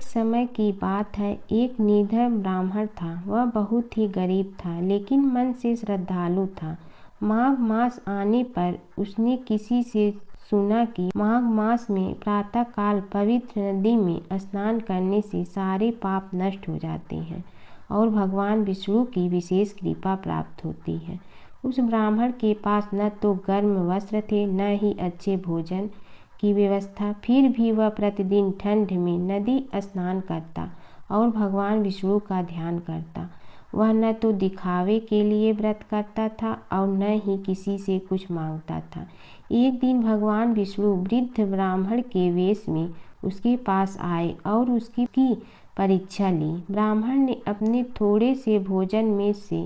एक समय की बात है, एक निडर ब्राह्मण था। वह बहुत ही गरीब था, लेकिन मन से श्रद्धालु था। माघ मास आने पर उसने किसी से सुना कि माघ मास में प्रातःकाल पवित्र नदी में स्नान करने से सारे पाप नष्ट हो जाते हैं और भगवान विष्णु की विशेष कृपा प्राप्त होती है। उस ब्राह्मण के पास न तो गर्म वस्त्र थे, न ही अच्छे भोजन की व्यवस्था। फिर भी वह प्रतिदिन ठंड में नदी स्नान करता और भगवान विष्णु का ध्यान करता। वह न तो दिखावे के लिए व्रत करता था और न ही किसी से कुछ मांगता था। एक दिन भगवान विष्णु वृद्ध ब्राह्मण के वेश में उसके पास आए और उसकी परीक्षा ली। ब्राह्मण ने अपने थोड़े से भोजन में से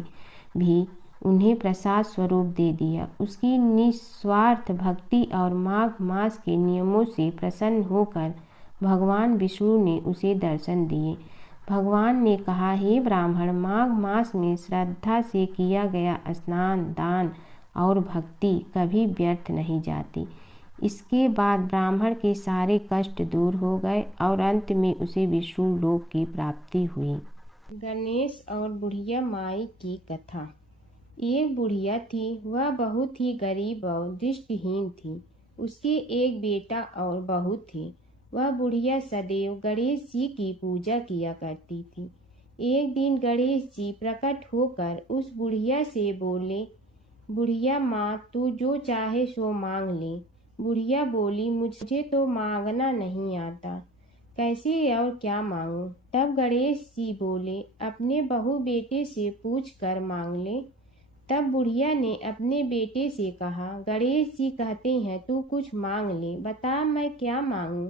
भी उन्हें प्रसाद स्वरूप दे दिया। उसकी निस्वार्थ भक्ति और माघ मास के नियमों से प्रसन्न होकर भगवान विष्णु ने उसे दर्शन दिए। भगवान ने कहा, हे ब्राह्मण, माघ मास में श्रद्धा से किया गया स्नान, दान और भक्ति कभी व्यर्थ नहीं जाती। इसके बाद ब्राह्मण के सारे कष्ट दूर हो गए और अंत में उसे विष्णु लोक की प्राप्ति हुई। गणेश और बुढ़िया माई की कथा। एक बुढ़िया थी। वह बहुत ही गरीब और दृष्टिहीन थी। उसके एक बेटा और बहू थे। वह बुढ़िया सदैव गणेश जी की पूजा किया करती थी। एक दिन गणेश जी प्रकट होकर उस बुढ़िया से बोले, बुढ़िया माँ, तू जो चाहे सो मांग ले। बुढ़िया बोली, मुझे तो मांगना नहीं आता, कैसे और क्या मांगूं। तब गणेश जी बोले, अपने बहू बेटे से पूछ कर मांग ले। तब बुढ़िया ने अपने बेटे से कहा, गणेश जी कहते हैं तू कुछ मांग ले, बता मैं क्या मांगूं।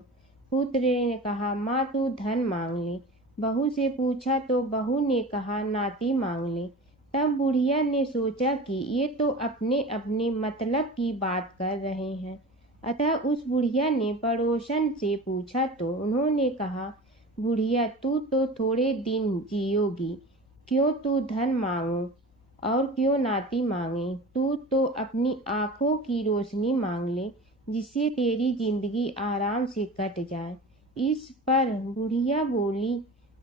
पुत्र ने कहा, माँ तू धन मांग ले। बहू से पूछा तो बहू ने कहा, नाती मांग ले। तब बुढ़िया ने सोचा कि ये तो अपने अपने मतलब की बात कर रहे हैं। अतः उस बुढ़िया ने पड़ोसन से पूछा तो उन्होंने कहा, बुढ़िया तू तो थोड़े दिन जियोगी, क्यों तू धन मांगो और क्यों नाती मांगे। तू तो अपनी आँखों की रोशनी मांग ले, जिससे तेरी जिंदगी आराम से कट जाए। इस पर बुढ़िया बोली,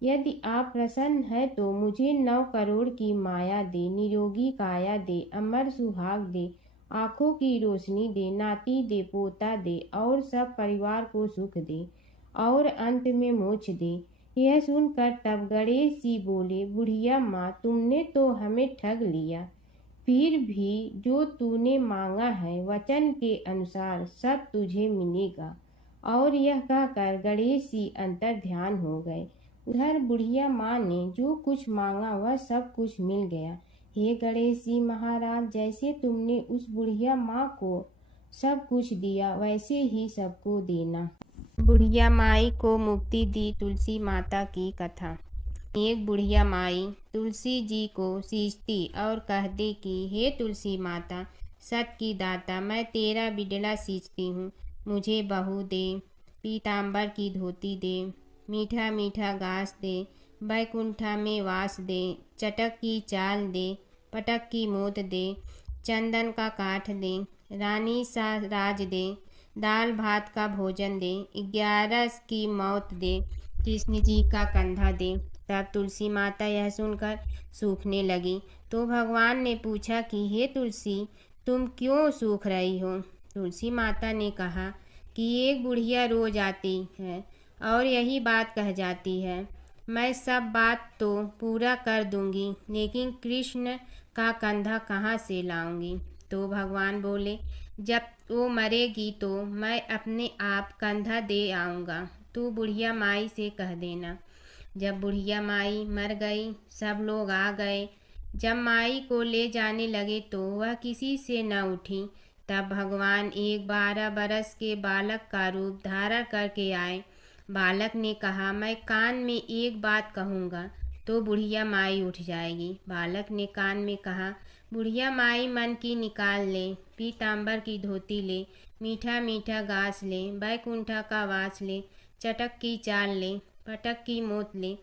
यदि आप प्रसन्न है तो मुझे 9 करोड़ की माया दे, निरोगी काया दे, अमर सुहाग दे, आँखों की रोशनी दे, नाती दे, पोता दे और सब परिवार को सुख दे और अंत में मोक्ष दे। यह सुनकर तब गणेश जी बोले, बुढ़िया माँ, तुमने तो हमें ठग लिया। फिर भी जो तूने मांगा है वचन के अनुसार सब तुझे मिलेगा। और यह कहकर गणेश जी अंतर ध्यान हो गए। उधर बुढ़िया माँ ने जो कुछ मांगा वह सब कुछ मिल गया। हे गणेश जी महाराज, जैसे तुमने उस बुढ़िया माँ को सब कुछ दिया वैसे ही सबको देना। बुढ़िया माई को मुक्ति दी। तुलसी माता की कथा। एक बुढ़िया माई तुलसी जी को सींचती और कहती कि हे तुलसी माता, सत की दाता, मैं तेरा बिडला सींचती हूँ, मुझे बहू दे, पीताम्बर की धोती दे, मीठा मीठा घास दे, बैकुंठा में वास दे, चटक की चाल दे, पटक की मोत दे, चंदन का काठ दे, रानी सा राज दे, दाल भात का भोजन दे, 11 की मौत दे, कृष्ण जी का कंधा दे। तब तुलसी माता यह सुनकर सूखने लगी। तो भगवान ने पूछा कि हे तुलसी, तुम क्यों सूख रही हो। तुलसी माता ने कहा कि एक बुढ़िया रोज आती है और यही बात कह जाती है, मैं सब बात तो पूरा कर दूंगी, लेकिन कृष्ण का कंधा कहाँ से लाऊंगी। तो भगवान बोले, जब वो मरेगी तो मैं अपने आप कंधा दे आऊँगा, तू बुढ़िया माई से कह देना। जब बुढ़िया माई मर गई, सब लोग आ गए। जब माई को ले जाने लगे तो वह किसी से न उठी। तब भगवान एक 12 बरस के बालक का रूप धारण करके आए। बालक ने कहा, मैं कान में एक बात कहूँगा तो बुढ़िया माई उठ जाएगी। बालक ने कान में कहा, बुढ़िया माई मन की निकाल ले, पीताम्बर की धोती ले, मीठा मीठा घास ले, बैकुंठा का वास ले, चटक की चाल ले, पटक की मोत ले,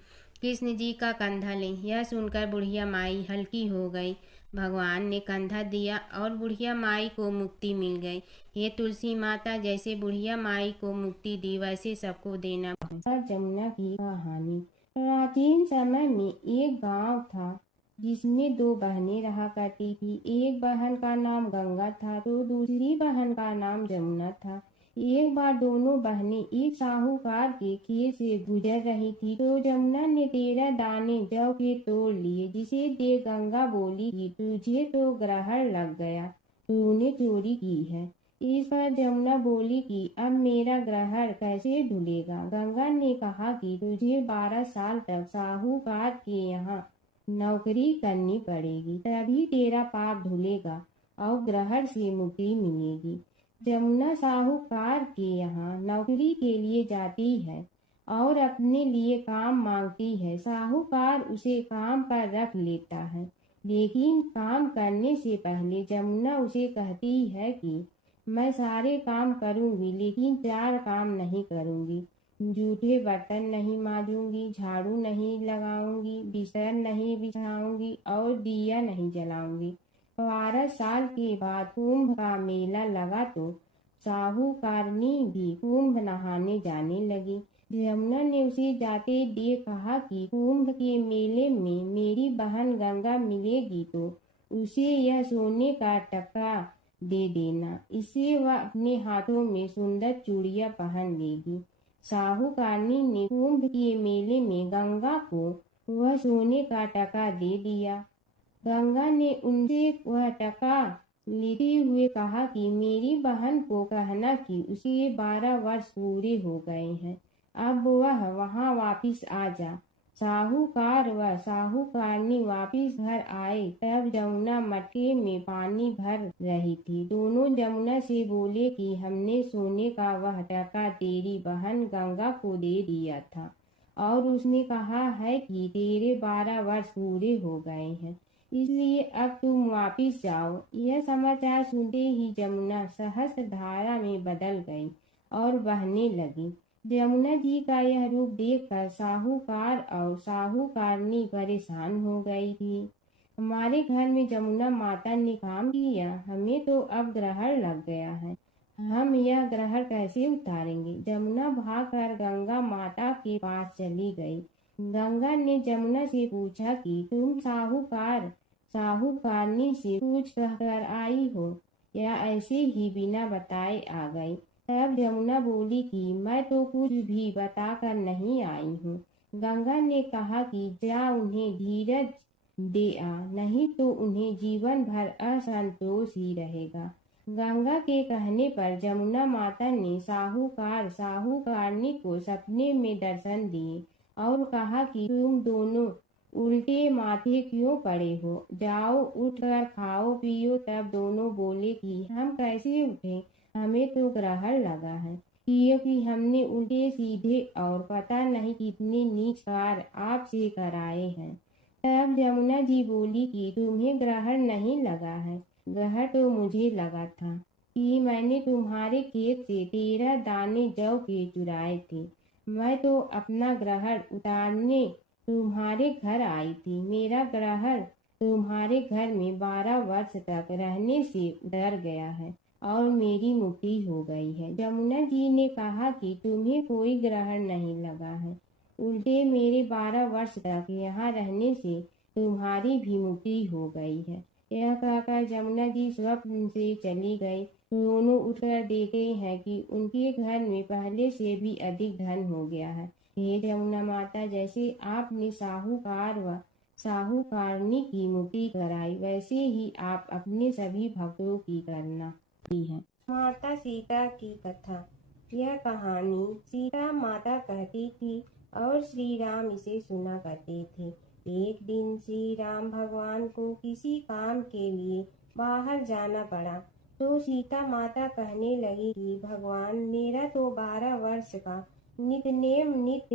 कृष्ण जी का कंधा लें। यह सुनकर बुढ़िया माई हल्की हो गई। भगवान ने कंधा दिया और बुढ़िया माई को मुक्ति मिल गई। हे तुलसी माता, जैसे बुढ़िया माई को मुक्ति दी वैसे सबको देना। जमुना की कहानी। प्राचीन समय में एक गांव था जिसमें दो बहनें रहा करती थी। एक बहन का नाम गंगा था तो दूसरी बहन का नाम जमुना था। एक बार दोनों बहनें एक साहूकार के खेत से गुजर रही थी तो जमुना ने 13 दाने जौ के तोड़ लिए, जिसे देख गंगा बोली कि तुझे तो ग्रहण लग गया, तूने चोरी की है। इस पर जमुना बोली कि अब मेरा ग्रहण कैसे धुलेगा। गंगा ने कहा कि तुझे 12 साल तक साहूकार के यहाँ नौकरी करनी पड़ेगी, तभी तेरा पाप धुलेगा और ग्रहण से मुक्ति मिलेगी। जमुना साहूकार के यहाँ नौकरी के लिए जाती है और अपने लिए काम मांगती है। साहूकार उसे काम पर रख लेता है, लेकिन काम करने से पहले जमुना उसे कहती है कि मैं सारे काम करूंगी लेकिन 4 काम नहीं करूंगी। जूठे बर्तन नहीं मांजूंगी, झाड़ू नहीं लगाऊंगी, बिस्तर नहीं बिछाऊंगी और दिया नहीं जलाऊंगी। 12 साल के बाद कुंभ का मेला लगा तो साहूकारनी भी कुंभ नहाने जाने लगी। यमुना ने उसे जाते देख कहा कि कुंभ के मेले में मेरी बहन गंगा मिलेगी तो उसे यह सोने का टका दे देना, इससे वह अपने हाथों में सुंदर चूड़ियां पहन लेगी। साहूकारनी ने कुंभ के मेले में गंगा को वह सोने का टका दे दिया। गंगा ने उनसे वह टका लेते हुए कहा कि मेरी बहन को कहना कि उसे 12 वर्ष पूरे हो गए हैं, अब वह वहां वापिस आ जा। साहूकार व साहूकारनी वापिस घर आए तब जमुना मटके में पानी भर रही थी। दोनों जमुना से बोले कि हमने सोने का वह टका तेरी बहन गंगा को दे दिया था और उसने कहा है कि तेरे 12 वर्ष पूरे हो गए हैं, इसलिए अब तुम वापिस जाओ। यह समाचार सुनते ही जमुना सहस्त्र धारा में बदल गई और बहने लगी। जमुना जी का यह रूप देखकर साहूकार और साहूकारनी परेशान हो गई थी। हमारे घर में जमुना माता ने काम किया, हमें तो अब ग्रहण लग गया है, हम यह ग्रहण कैसे उतारेंगे। जमुना भागकर गंगा माता के पास चली गई। गंगा ने जमुना से पूछा कि तुम साहूकारनी से पूछ कर आई हो या ऐसे ही बिना बताए आ गई। तब जमुना बोली कि मैं तो कुछ भी बताकर नहीं आई हूँ। गंगा ने कहा कि जा उन्हें धीरज दे आ, नहीं तो उन्हें जीवन भर असंतोष ही रहेगा। गंगा के कहने पर जमुना माता ने साहूकारनी को सपने में दर्शन दिए और कहा कि तुम दोनों उल्टे माथे क्यों पड़े हो, जाओ उठकर खाओ पियो। तब दोनों बोले कि हम कैसे उठे, हमें तो ग्रहण लगा है, क्योंकि हमने उल्टे सीधे और पता नहीं कितने नीच कार्य आपसे कराए हैं। तब जमुना जी बोली कि तुम्हें ग्रहण नहीं लगा है, ग्रहण तो मुझे लगा था कि मैंने तुम्हारे खेत से 13 दाने जौ के चुराए थे। मैं तो अपना ग्रहण उतारने तुम्हारे घर आई थी। मेरा ग्रहण तुम्हारे घर में 12 वर्ष तक रहने से डर गया है और मेरी मुक्ति हो गई है। जमुना जी ने कहा कि तुम्हें कोई ग्रहण नहीं लगा है, उल्टे मेरे 12 वर्ष तक यहाँ रहने से तुम्हारी भी मुक्ति हो गई है। यह कहकर जमुना जी स्वप्न से चली गई। दोनों उठकर देखते हैं कि उनके घर में पहले से भी अधिक धन हो गया है। हे जमुना माता, जैसे आपने साहूकार व साहूकारनी की मुक्ति कराई, वैसे ही आप अपने सभी भक्तों की करना है। माता सीता की कथा। यह कहानी सीता माता कहती थी और श्री राम इसे सुना करते थे। एक दिन श्री राम भगवान को किसी काम के लिए बाहर जाना पड़ा तो सीता माता कहने लगी कि भगवान, मेरा तो 12 वर्ष का नित्य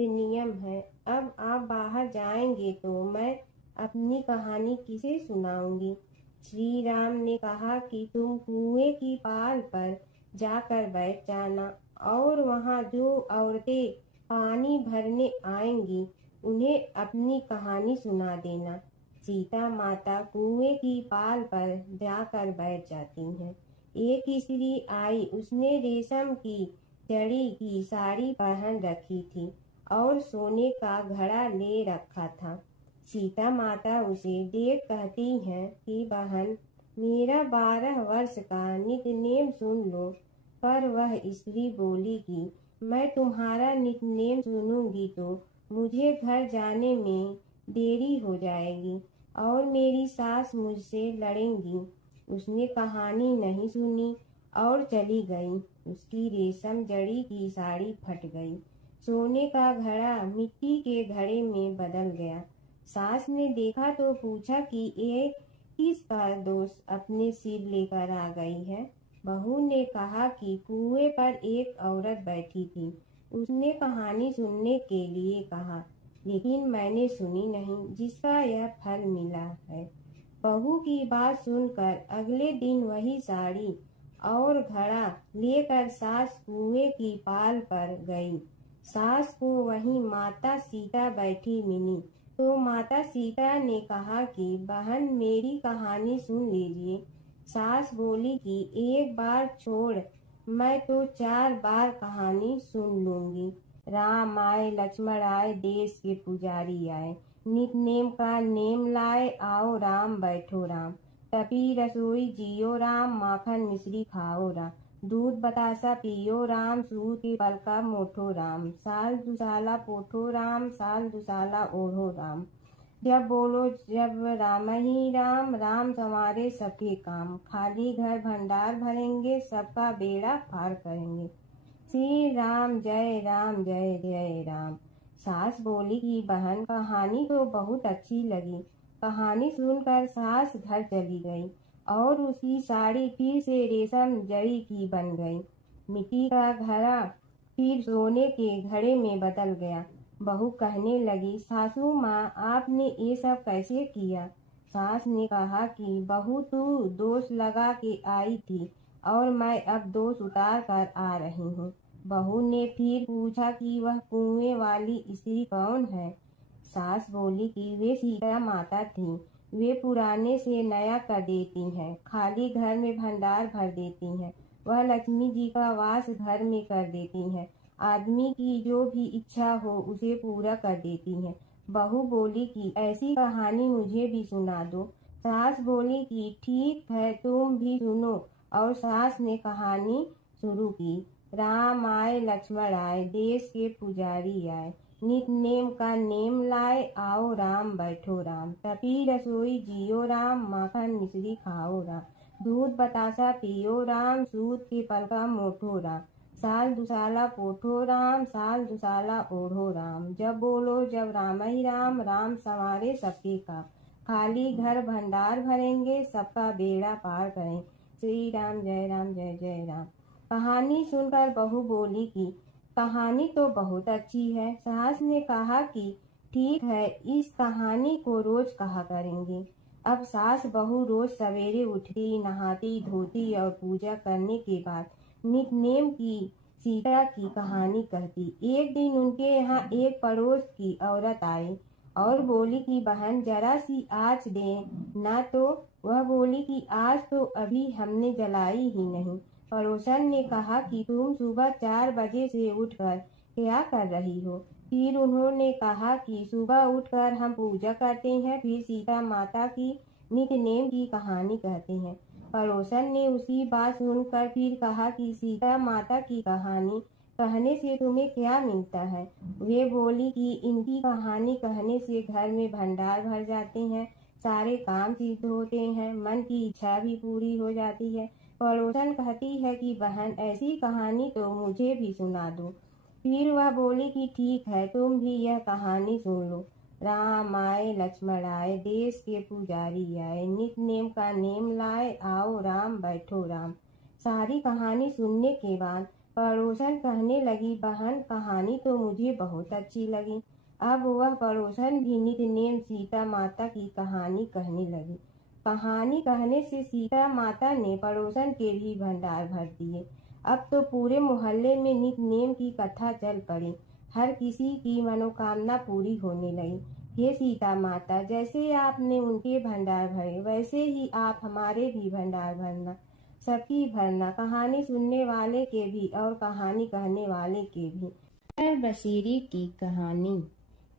नियम है, अब आप बाहर जाएंगे तो मैं अपनी कहानी किसे सुनाऊंगी। श्री राम ने कहा कि तुम कुएं की पाल पर जाकर बैठ जाना और वहां जो औरतें पानी भरने आएंगी उन्हें अपनी कहानी सुना देना। सीता माता कुएं की पाल पर जाकर बैठ जाती हैं। एक स्त्री आई, उसने रेशम की जड़ी की साड़ी पहन रखी थी और सोने का घड़ा ले रखा था। सीता माता उसे देख कहती हैं कि बहन, मेरा 12 वर्ष का नितनेम सुन लो। पर वह स्त्री बोली कि मैं तुम्हारा नितनेम सुनूंगी तो मुझे घर जाने में देरी हो जाएगी और मेरी सास मुझसे लड़ेंगी। उसने कहानी नहीं सुनी और चली गई। उसकी रेशम जड़ी की साड़ी फट गई। सोने का घड़ा मिट्टी के घड़े में बदल गया। सास ने देखा तो पूछा कि ये किसका दोष अपने सिर लेकर आ गई है। बहू ने कहा कि कुएं पर एक औरत बैठी थी। उसने कहानी सुनने के लिए कहा, लेकिन मैंने सुनी नहीं, जिसका यह फल मिला है। बहू की बात सुनकर अगले दिन वही साड़ी और घड़ा लेकर सास कुएं की पाल पर गई। सास को वहीं माता सीता बैठी मिली तो माता सीता ने कहा कि बहन, मेरी कहानी सुन लीजिए। सास बोली कि एक बार छोड़, मैं तो 4 बार कहानी सुन लूंगी। राम आए लक्ष्मण आए, देश के पुजारी आए, नित नेम का नेम लाए, आओ राम बैठो राम। तपी रसोई जियो राम, माखन मिश्री खाओ राम। दूध बतासा पियो राम, सूत के पल का मोठो राम। साल दुसाला पोठो राम, साल दुसाला ओढ़ो राम। जब बोलो जब राम ही राम, राम संवारे सबके काम। खाली घर भंडार भरेंगे, सबका बेड़ा पार करेंगे। श्री राम जय राम जय जय राम। सास बोली कि बहन, कहानी तो बहुत अच्छी लगी। कहानी सुनकर सास घर चली गई और उसकी साड़ी फिर से रेशम जड़ी की बन गई। मिट्टी का घड़ा फिर सोने के घड़े में बदल गया। बहू कहने लगी, सासू माँ, आपने ये सब कैसे किया? सास ने कहा कि बहू, तू दोष लगा के आई थी और मैं अब दोष उतार कर आ रही हूँ। बहू ने फिर पूछा कि वह कुएं वाली स्त्री कौन है? सास बोली कि वे सीता माता थी। वे पुराने से नया कर देती हैं, खाली घर में भंडार भर देती हैं। वह लक्ष्मी जी का वास घर में कर देती हैं। आदमी की जो भी इच्छा हो उसे पूरा कर देती हैं। बहू बोली कि ऐसी कहानी मुझे भी सुना दो। सास बोली कि ठीक है, तुम भी सुनो। और सास ने कहानी शुरू की। राम आए लक्ष्मण आए, देश के पुजारी आए, नित नेम का नेम लाए, आओ राम बैठो राम। तपी रसोई जियो राम, माखन मिश्री खाओ राम। दूध बतासा पियो राम, सूत के पल का मोठो राम। साल दुसाला पोठो राम, साल दुसाला ओढ़ो राम। जब बोलो जब राम ही राम, राम संवारे सबके काम। खाली घर भंडार भरेंगे, सबका बेड़ा पार करें। श्री राम जय जय राम। कहानी सुनकर बहू बोली कि कहानी तो बहुत अच्छी है। सास ने कहा कि ठीक है, इस कहानी को रोज कहा करेंगे। अब सास बहू रोज सवेरे उठती, नहाती धोती और पूजा करने के बाद नितनेम की सीता की कहानी कहती। एक दिन उनके यहाँ एक पड़ोस की औरत आई और बोली कि बहन, जरा सी आँच दे ना। तो वह बोली कि आज तो अभी हमने जलाई ही नहीं। पड़ोसन ने कहा कि तुम सुबह 4 बजे से उठकर क्या कर रही हो? फिर उन्होंने कहा कि सुबह उठकर हम पूजा करते हैं, फिर सीता माता की नितनेम की कहानी कहते हैं। पड़ोसन ने उसकी बात सुनकर फिर कहा कि सीता माता की कहानी कहने से तुम्हें क्या मिलता है? वे बोली कि इनकी कहानी कहने से घर में भंडार भर जाते हैं, सारे काम सिद्ध होते हैं, मन की इच्छा भी पूरी हो जाती है। पड़ोसन कहती है कि बहन, ऐसी कहानी तो मुझे भी सुना दो। फिर वह बोली कि ठीक है, तुम भी यह कहानी सुन लो। राम आए लक्ष्मण आए, देश के पुजारी आए, नित नेम का नेम लाए, आओ राम बैठो राम। सारी कहानी सुनने के बाद पड़ोसन कहने लगी, बहन, कहानी तो मुझे बहुत अच्छी लगी। अब वह पड़ोसन भी नित नेम सीता माता की कहानी कहने लगी। कहानी कहने से सीता माता ने पड़ोसन के भी भंडार भर दिए। अब तो पूरे मोहल्ले में नित नेम की कथा चल पड़ी। हर किसी की मनोकामना पूरी होने लगी। हे सीता माता, जैसे आपने उनके भंडार भरे वैसे ही आप हमारे भी भंडार भरना, सबकी भरना, कहानी सुनने वाले के भी और कहानी कहने वाले के भी। नगर बसेरे की कहानी।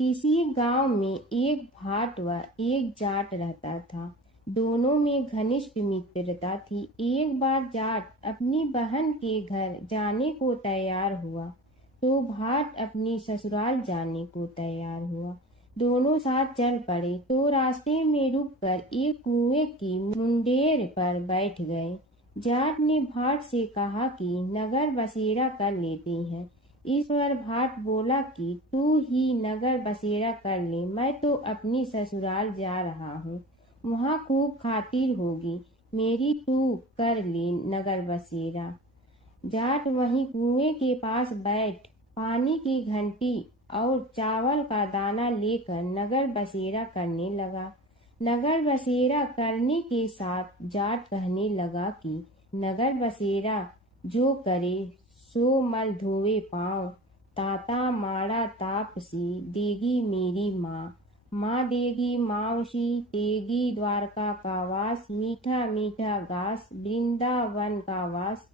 किसी गांव में एक भाट व एक जाट रहता था। दोनों में घनिष्ठ मित्रता थी। एक बार जाट अपनी बहन के घर जाने को तैयार हुआ तो भाट अपनी ससुराल जाने को तैयार हुआ। दोनों साथ चल पड़े तो रास्ते में रुककर एक कुएं की मुंडेर पर बैठ गए। जाट ने भाट से कहा कि नगर बसेरा कर लेते हैं। इस पर भाट बोला कि तू ही नगर बसेरा कर ले, मैं तो अपनी ससुराल जा रहा हूँ, वहाँ खूब खातिर होगी मेरी, तू कर ले नगर बसेरा। जाट वहीं कुएं के पास बैठ पानी की घंटी और चावल का दाना लेकर नगर बसेरा करने लगा। नगर बसेरा करने के साथ जाट कहने लगा कि नगर बसेरा जो करे सो मल धोवे पाँव, ताता माड़ा तापसी देगी मेरी माँ, माँ देगी मावशी देगी द्वारका का वास, मीठा मीठा घास वृंदावन का वास,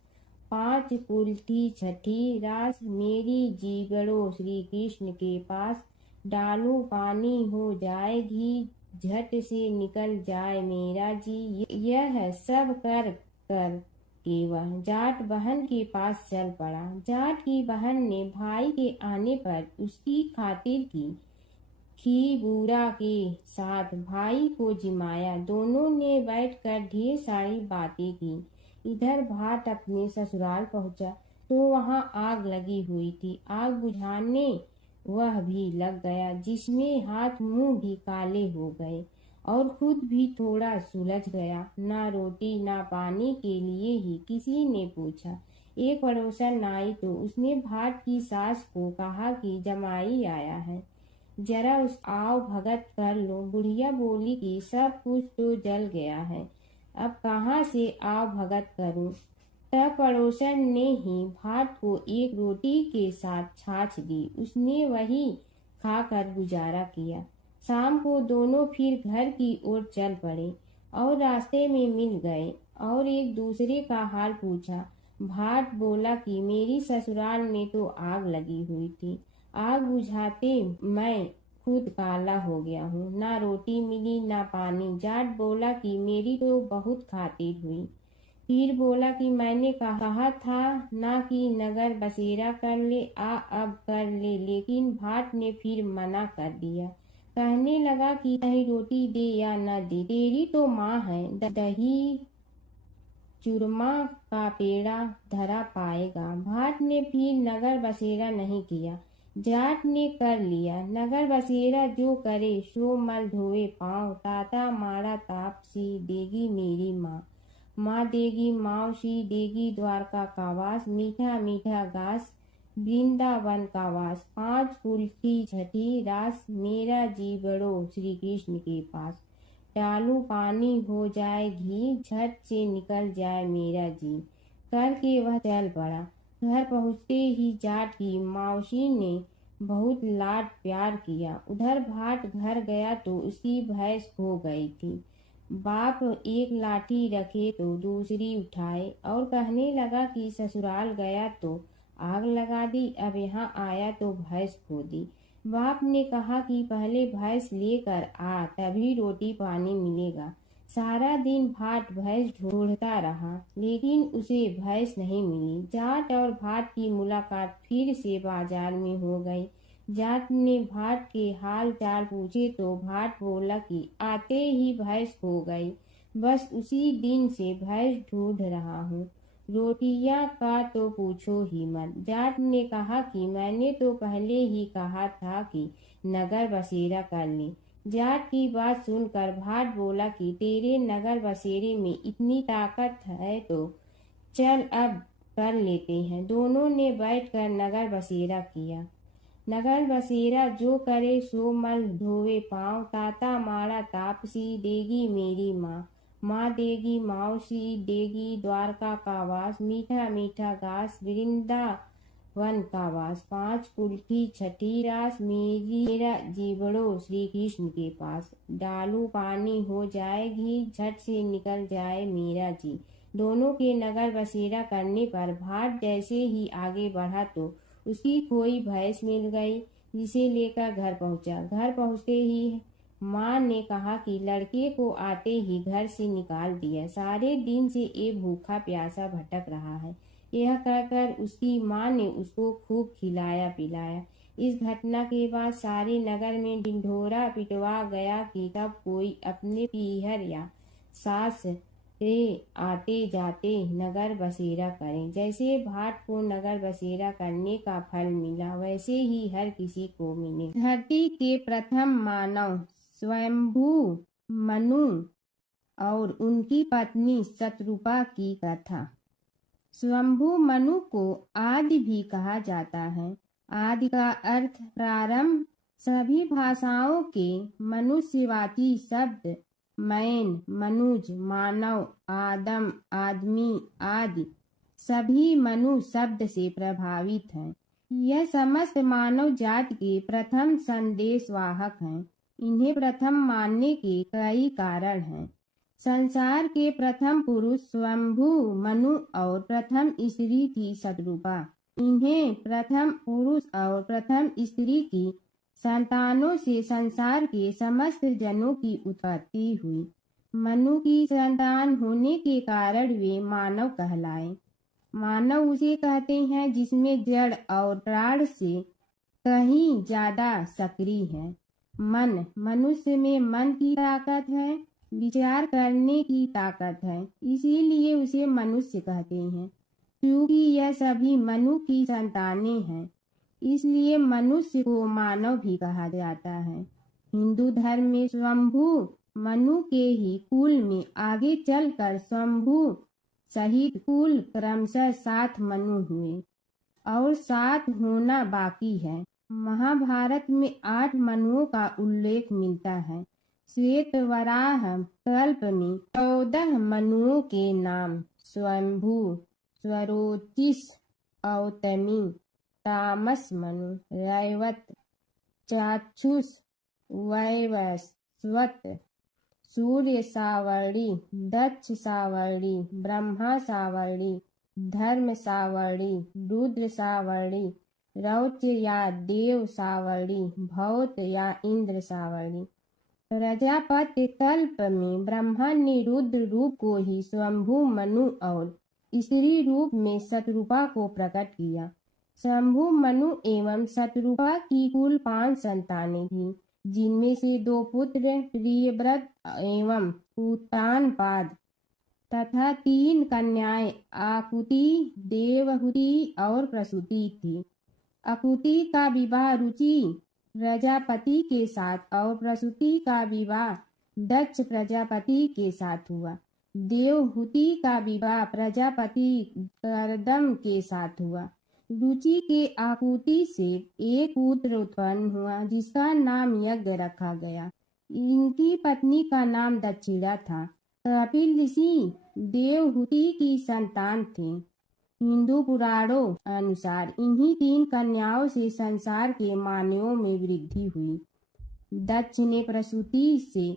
5 कुल्ठी छठी रास मेरी जीवड़ो श्री कृष्ण के पास, डालू पानी हो जाए घी झट से निकल जाए मेरा जी। यह सब कर कर के वह जाट बहन के पास चल पड़ा। जाट की बहन ने भाई के आने पर उसकी खातिर की खी बूरा के साथ भाई को जिमाया। दोनों ने बैठकर ढेर सारी बातें की। इधर भाट अपने ससुराल पहुंचा तो वहां आग लगी हुई थी। आग बुझाने वह भी लग गया, जिसमें हाथ मुंह भी काले हो गए और खुद भी थोड़ा सुलझ गया। ना रोटी ना पानी के लिए ही किसी ने पूछा। एक पड़ोसन आई तो उसने भाट की सास को कहा कि जमाई आया है, जरा उस आओ भगत कर लो। बुढ़िया बोली कि सब कुछ तो जल गया है, अब कहाँ से आओ भगत करूं। तब पड़ोसन ने ही भाट को एक रोटी के साथ छाछ दी। उसने वही खाकर गुजारा किया। शाम को दोनों फिर घर की ओर चल पड़े और रास्ते में मिल गए और एक दूसरे का हाल पूछा। भाट बोला कि मेरी ससुराल में तो आग लगी हुई थी, आग बुझाते मैं खुद काला हो गया हूँ, ना रोटी मिली ना पानी। जाट बोला कि मेरी तो बहुत खातिर हुई। फिर बोला कि मैंने कहा था ना कि नगर बसेरा कर ले, आ अब कर ले, लेकिन भाट ने फिर मना कर दिया। कहने लगा कि चाहे रोटी दे या न दे, तेरी तो माँ है, दही चूरमा का पेड़ा धरा पाएगा। भाट ने फिर नगर बसेरा नहीं किया, जाट ने कर लिया। नगर बसेरा जो करे सो मल धोवे पाँव, ताता माड़ा तापसी देगी मेरी माँ, माँ देगी मावशी देगी द्वारका का वास, मीठा मीठा घास वृंदावन का वास, 5 कुल्ठी छठी रास मेरा जीवड़ो श्री कृष्ण के पास, डालू पानी हो जाए घी झट से निकल जाए मेरा जी। करके वह चल पड़ा। घर पहुँचते ही जाट की मावशी ने बहुत लाड प्यार किया। उधर भाट घर गया तो उसकी भैंस खो गई थी। बाप एक लाठी रखे तो दूसरी उठाए और कहने लगा कि ससुराल गया तो आग लगा दी, अब यहाँ आया तो भैंस खो दी। बाप ने कहा कि पहले भैंस लेकर आ, तभी रोटी पानी मिलेगा। सारा दिन भाट भैंस ढूंढता रहा, लेकिन उसे भैंस नहीं मिली। जाट और भाट की मुलाकात फिर से बाजार में हो गई। जाट ने भाट के हाल चाल पूछे तो भाट बोला कि आते ही भैंस खो गई, बस उसी दिन से भैंस ढूंढ रहा हूँ। रोटियां का तो पूछो ही मत। जाट ने कहा कि मैंने तो पहले ही कहा था कि नगर बसेरा कर ले। जाट की बात सुनकर भाट बोला कि तेरे नगर बसेरे में इतनी ताकत है तो चल अब कर लेते हैं। दोनों ने बैठकर नगर बसेरा किया। नगर बसेरा जो करे सो मल धोवे पाँव, ताता माड़ा तापसी देगी मेरी माँ, माँ देगी मावशी देगी द्वारका का वास, मीठा मीठा घास वृंदावन वन का वास, 5 कुल की छठी रास, मेरा जीवड़ो श्री कृष्ण के पास। डालू पानी हो जाए घी, झट से निकल जाए मीरा जी। दोनों के नगर बसेरा करने पर भाट जैसे ही आगे बढ़ा तो उसकी कोई भैंस मिल गई, जिसे लेकर घर पहुंचा। घर पहुंचते ही माँ ने कहा कि लड़के को आते ही घर से निकाल दिया, सारे दिन से ये भूखा प्यासा भटक रहा है। यह कहकर उसकी माँ ने उसको खूब खिलाया पिलाया। इस घटना के बाद सारे नगर में ढिंढोरा पिटवा गया कि तब कोई अपने पीहर या सास से आते जाते नगर बसेरा करें। जैसे भाट को नगर बसेरा करने का फल मिला, वैसे ही हर किसी को मिले। धरती के प्रथम मानव स्वयंभू मनु और उनकी पत्नी शतरूपा की कथा। स्वयंभू मनु को आदि भी कहा जाता है। आदि का अर्थ प्रारंभ। सभी भाषाओं के मनुष्यवाची शब्द मैन, मनुज, मानव, आदम, आदमी आदि सभी मनु शब्द से प्रभावित हैं। यह समस्त मानव जाति के प्रथम संदेशवाहक हैं। इन्हें प्रथम मानने के कई कारण हैं। संसार के प्रथम पुरुष स्वयंभू मनु और प्रथम स्त्री थी शतरूपा। इन्हें प्रथम पुरुष और प्रथम स्त्री की संतानों से संसार के समस्त जनों की उत्पत्ति हुई। मनु की संतान होने के कारण वे मानव कहलाए। मानव उसे कहते हैं जिसमें जड़ और प्राण से कहीं ज्यादा सक्रिय है। मन, मनुष्य में मन की ताकत है, विचार करने की ताकत है, इसीलिए उसे मनुष्य कहते हैं। क्योंकि यह सभी मनु की संतानें हैं, इसलिए मनुष्य को मानव भी कहा जाता है। हिंदू धर्म में स्वयंभू मनु के ही कुल में आगे चलकर स्वयंभू सहित कुल क्रमशः 7 मनु हुए और 7 होना बाकी है। महाभारत में 8 मनुओं का उल्लेख मिलता है। श्वेत वराह कल्प में 14 मनुओं के नाम स्वयंभू, स्वरोचिष, औतमी, तामस मनु, रैवत, चाक्षुष, वैवस्वत, सूर्य सावर्णी, दक्ष सावर्णी, ब्रह्मा सावर्णी, धर्म सावर्णी, रुद्र सावर्णी, रौच या देव सावर्णी, भौत या इंद्र सावर्णी। प्रजापति कल्प में ब्रह्मा ने रुद्र रूप को ही स्वयंभू मनु और स्त्री रूप में शतरूपा को प्रकट किया। स्वयंभू मनु एवं शतरूपा की कुल 5 संतानें थीं, जिनमें से 2 पुत्र प्रियव्रत एवं उत्तानपाद तथा 3 कन्याएं आकुति, देवहुति और प्रसूति थी। आकुति का विवाह रुचि प्रजापति के साथ और प्रसूति का विवाह दक्ष प्रजापति के साथ हुआ। देवहुति का विवाह प्रजापति करदम के साथ हुआ। रुचि के आकुति से एक पुत्र उत्पन्न हुआ, जिसका नाम यज्ञ रखा गया। इनकी पत्नी का नाम दक्षिणा था। कपिल ऋषि देवहुति की संतान थे। हिंदू पुराणों अनुसार इन्हीं 3 कन्याओं से संसार के मानवों में वृद्धि हुई। दक्ष ने प्रसूति से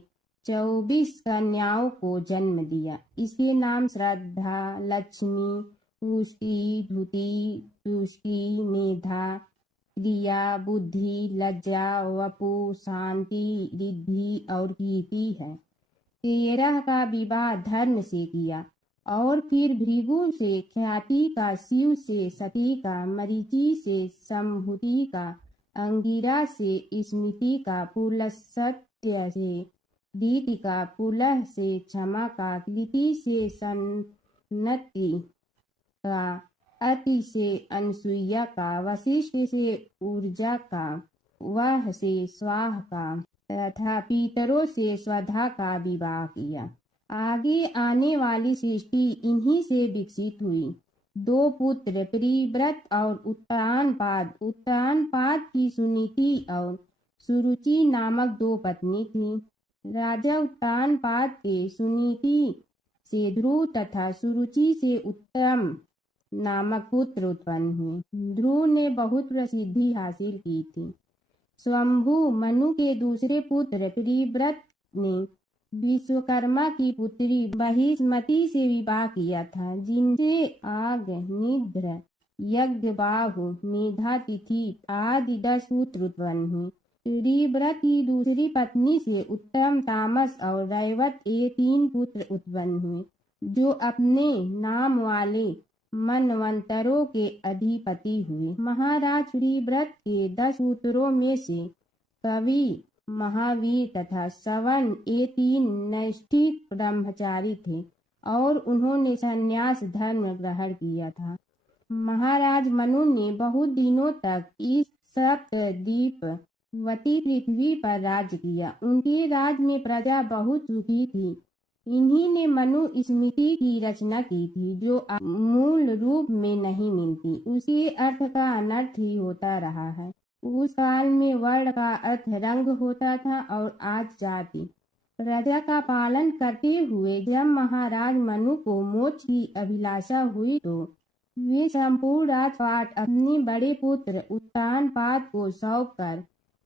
24 कन्याओं को जन्म दिया। इसके नाम श्रद्धा, लक्ष्मी, पुष्टि, धुति, तुष्टि, मेधा, क्रिया, बुद्धि, लज्जा, वपु, शांति, रिद्धि और कीर्ति है। 13 का विवाह धर्म से किया और फिर भृगु से ख्याति का, शिव से सती का, मरीचि से संभूति का, अंगिरा से स्मृति का, पुलस्त्य से रीति का, पुलह से क्षमा का, कृति से सन्नति का, अति से अनसुईया का, वशिष्ठ से ऊर्जा का, वह से स्वाह का तथा पितरों से स्वधा का विवाह किया। आगे आने वाली सृष्टि इन्हीं से विकसित हुई। 2 पुत्र प्रियव्रत और उत्तानपाद। उत्तानपाद की सुनीति और सुरुचि नामक 2 पत्नी थीं। राजा उत्तानपाद के सुनीति से ध्रुव तथा सुरुचि से उत्तम नामक पुत्र उत्पन्न हुए। ध्रुव ने बहुत प्रसिद्धि हासिल की थी। स्वयंभू मनु के दूसरे पुत्र प्रियव्रत ने विश्वकर्मा की पुत्री बहिष्मति से विवाह किया था, जिनसे आग्निध्र, यज्ञबाहु, मेधातिथि आदि 10 पुत्र उत्पन्न हुए। प्रियव्रत की दूसरी पत्नी से उत्तम, तामस और रैवत ये 3 पुत्र उत्पन्न हुए, जो अपने नाम वाले मनवंतरों के अधिपति हुए। महाराज प्रियव्रत के 10 पुत्रों में से कवि, महावीर तथा सवन ये 3 नैष्ठिक ब्रह्मचारी थे और उन्होंने संन्यास धर्म ग्रहण किया था। महाराज मनु ने बहुत दिनों तक इस सप्तद्वीपवती पृथ्वी पर राज्य किया। उनके राज में प्रजा बहुत सुखी थी। इन्हीं ने मनु स्मृति की रचना की थी, जो मूल रूप में नहीं मिलती। उसके अर्थ का अनर्थ ही होता रहा है। उस काल में वर्ण का अर्थ रंग होता था और आज जाति। प्रजा का पालन करते हुए जब महाराज मनु को मोक्ष की अभिलाषा हुई तो वे संपूर्ण राजपाट अपने बड़े पुत्र उत्तानपाद को सौंपकर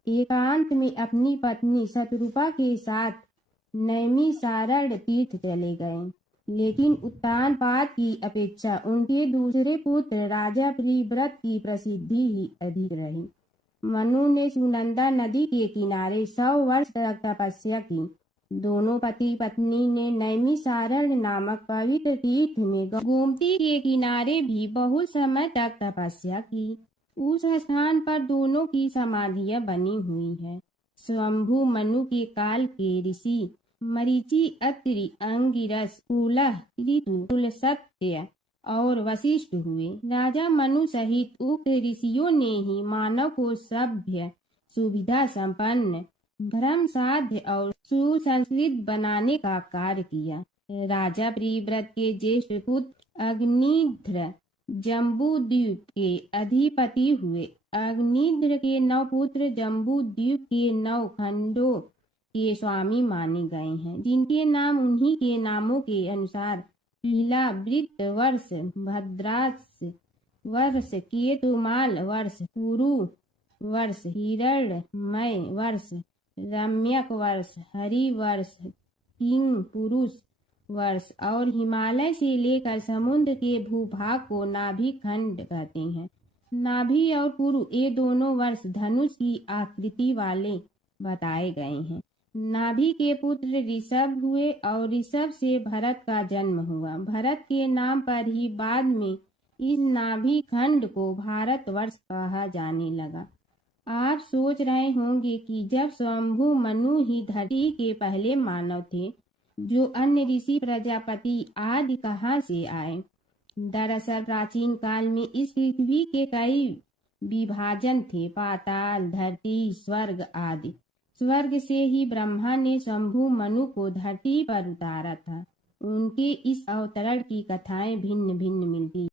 एकांत में अपनी पत्नी शतरूपा के साथ नैमिषारण्य तीर्थ चले गए। लेकिन उत्तानपाद की अपेक्षा उनके दूसरे पुत्र राजा प्रियव्रत की प्रसिद्धि ही अधिक रही। मनु ने सुनंदा नदी के किनारे 100 वर्ष तक तपस्या की। दोनों पति पत्नी ने नैमिषारण्य नामक पवित्र तीर्थ में गोमती के किनारे भी बहुत समय तक तपस्या की। उस स्थान पर दोनों की समाधियां बनी हुई है। स्वयंभू मनु के काल के ऋषि मरीचि, अत्रि, अंगिरस, कुलह, ऋतु, कुलसत्य और वशिष्ठ हुए। राजा मनु सहित उक्त ऋषियों ने ही मानव को सभ्य, सुविधा संपन्न, धर्म साध्य और सुसंस्कृत बनाने का कार्य किया। राजा प्रियव्रत के ज्येष्ठ पुत्र अग्निध्र जम्बूद्वीप के अधिपति हुए। अग्निध्र के 9 पुत्र जम्बूद्वीप के 9 खंडों के स्वामी माने गए हैं, जिनके नाम उन्हीं के नामों के अनुसार पीला वृत्त वर्ष, भद्रास वर्ष, केतुमाल वर्ष, कुरु वर्ष, हिरण्मय वर्ष, रम्यक वर्ष, हरि वर्ष, किंग पुरुष वर्ष और हिमालय से लेकर समुद्र के भूभाग को नाभि खंड कहते हैं। नाभि और कुरु ये दोनों वर्ष धनुष की आकृति वाले बताए गए हैं। नाभि के पुत्र ऋषभ हुए और ऋषभ से भरत का जन्म हुआ। भरत के नाम पर ही बाद में इस नाभि खंड को भारतवर्ष कहा जाने लगा। आप सोच रहे होंगे कि जब स्वयंभू मनु ही धरती के पहले मानव थे, जो अन्य ऋषि प्रजापति आदि कहाँ से आए। दरअसल प्राचीन काल में इस पृथ्वी के कई विभाजन थे, पाताल, धरती, स्वर्ग आदि। स्वर्ग से ही ब्रह्मा ने शंभु मनु को धरती पर उतारा था। उनके इस अवतरण की कथाएं भिन्न भिन्न मिलती